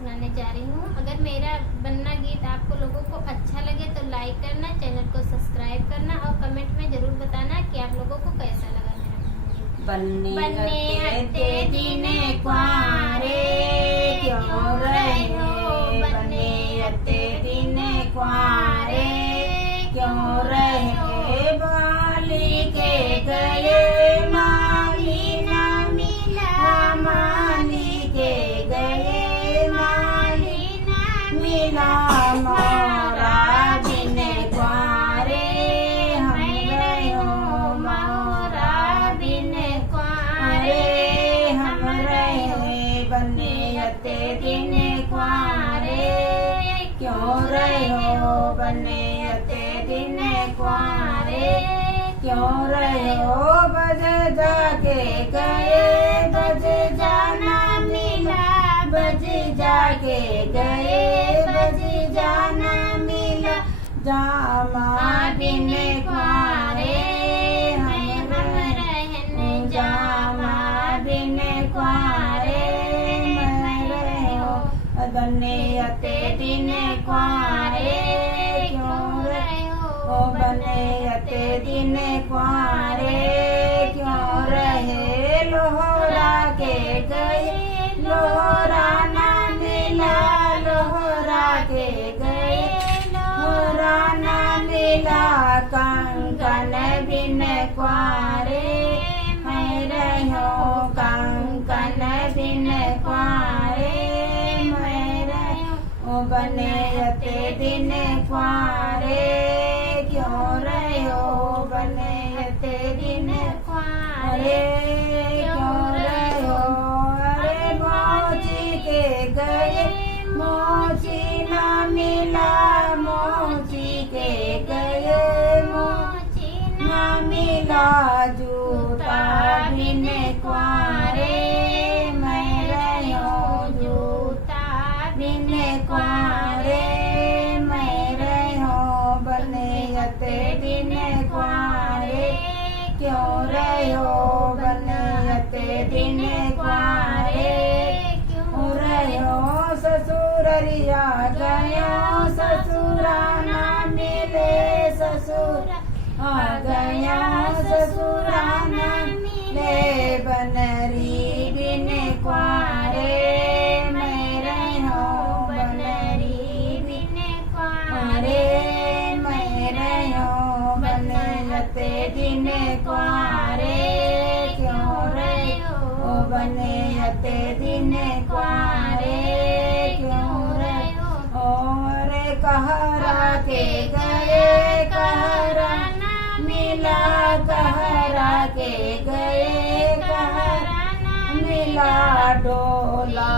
सुनाने जा रही हूँ। अगर मेरा बनना गीत आपको लोगों को अच्छा लगे तो लाइक करना, चैनल को सब्सक्राइब करना और कमेंट में जरूर बताना कि आप लोगों को कैसा लगा मेरा बन्ने अत्ते दिने क्वारे क्यों रहे हो, बन्ने अत्ते दिने क्वारे क्यों रहे, बाली के गए माली ना मिला, माली के गए माली ना मिला, मोरा बिने क्वारे हम रहो, मोरा बिने क्वारे हम रहे, बन्ने अत्ते दिने क्वारे क्यों रहे हो, बन्ने अत्ते दिने क्वारे क्यों रहे हो, बज जाके गए बज जाना मिला, बज जाके गए बज जाना मिला, जामा बिने क्वारे हम रहने, जामा बिने क्वारे मैं रहे हो, बन्ने अत्ते दिने क्वारे क्यों रहे हो, बन्ने अत्ते दिने क्वारे क्यों रहे, लोहरा के गए लोहरा ना मिला, लोहरा के गए लोहरा ना मिला, कंकन बिन क्वारे मैं रहो, कंकन बिन क्वारे मैं रहो, बन्ने अत्ते दिने क्वारे क्यों रहे हो, बन्ने अत्ते दिने क्वारे क्यों रहे हो, अरे मोची के गए मोची ना मिला, मोची के गए मोची ना मिला, जूता बिने क्वारे मैं रहो, जूता बिने क्वारे मैं रहो, बन्ने अत्ते दिने क्वारे क्यों रहे हो, बन्ने अत्ते दिने क्वारे क्यों रहे हो, ससुररिया गयो ससुरा ना मिले, ससुर आ गया ससुरा ना मिले, बनरी बिने क्वारे मैं रहो, बनरी बिने क्वारे मैं रहो, बन्ने अत्ते दिने क्वारे क्यों रहे हो, बन्ने अत्ते दिने क्वारे क्यों रहे हो, और कहरा के गए कहरा ना मिला, कहरा के गए कहरा ना मिला, डोला